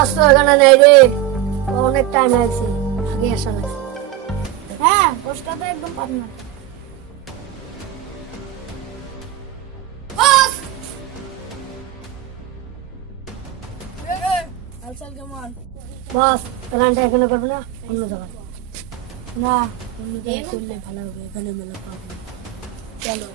বস তো এখানে নেই রে, অনেক টাইম লাগছে, আগে আসা লাগছে। হ্যাঁ বসটা তো একদম পারনা। বস হালচাল কেমন? বস প্ল্যানটা এখানে করবে না, অন্য জায়গায়। না অন্য জায়গায় করলে ভালো হবে, এখানে মেলা পাবো না। চলো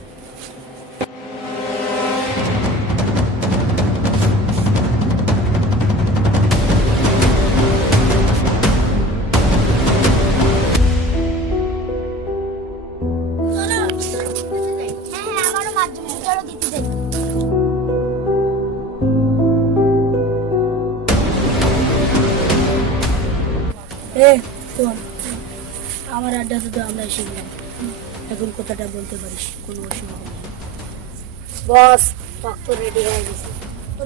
শোন, আমার আড্ডাতে তো আমরা শিখলাম, এখন কথাটা বলতে পারিস, কোনো অসুবিধা নেই। বস টক তো রেডি হয়ে গেছে।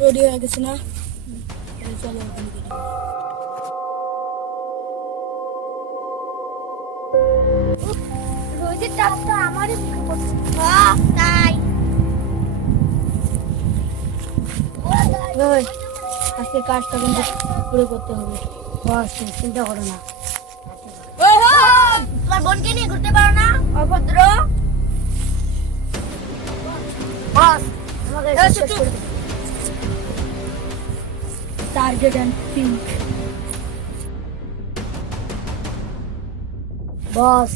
রেডি হয়ে গেছে না? তাহলে চলো ওখানে গেলে। রোজের টাক তো আমারই মুখে পড়ছে। তাই ওই, আজকে কাজটা কিন্তু পুরো করতে হবে। বস তুমি চিন্তা করো না। তোমার বোনকে নিয়ে ঘুরতে পারো না, অভদ্র। বস আমাকে শেষ করে দিন। Target and pink. বস